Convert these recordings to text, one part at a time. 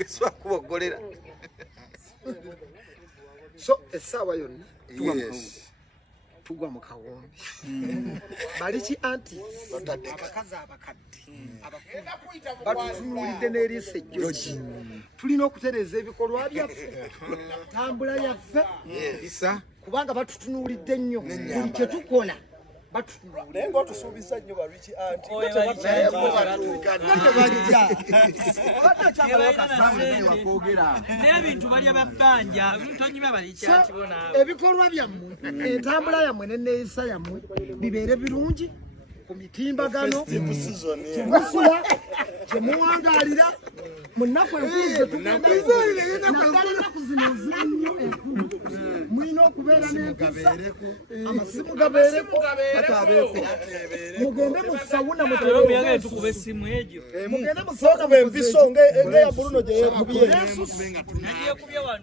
Kweswa kubogolera. So Essawa Yona. Yes. Tugwa Mukawuumbi. Baliki anti Bakazi Abagaga. Batutunulidde n'eriisa ejjogi. Tulina okutereeza ebikolwa byaffe. Tambula yaffe. Isa. Kubanga batutunulidde nnyo. Buli kye tukola. Naye ng'otusuubiza nnyo baliki anti. N'ebintu balya babbanja, tonyiba baliki anti bona. Ebikolwa byammwe, entambula yammwe n'enneeyisa yammwe bibeere birungi ku mitimbagano, musula, gye muwangaalira, mu nnaku enkulu ze tugenda naddala ennaku zino ez'ennyo enkulu. Mulina okubeera n'empisa, amasimu gabeereko, mugende mu sawuna Tukuba essimu egyo. mugende mu sawuna Empiso ng'eya Bruno gye yeekubye.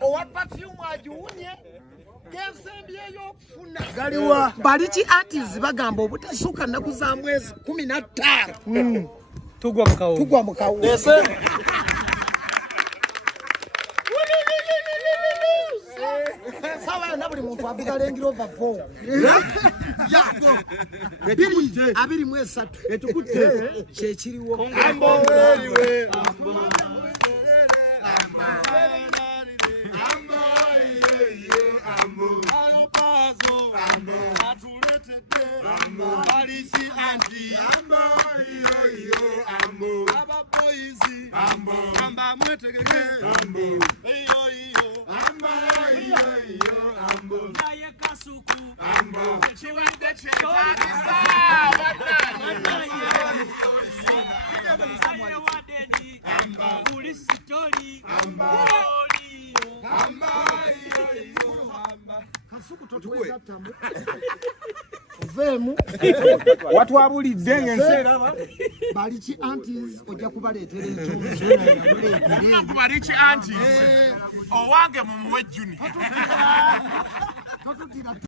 owa perfume agiwunye gensembyeyo okufuna galiwa baliki artists bagamba obutasukka nnaku za mwezi 15 Tugwa Mukawuumbi. Tugwa Mukawuumbi. Essawa Yona buli muntu avuga Range Rover 4. Abiri mu esatu etukutte kyekiriwo. Watu abulidde ng'enseera baliki antis ojja kubaleetera entuumu. Baliki antis owange mumuwe Juni.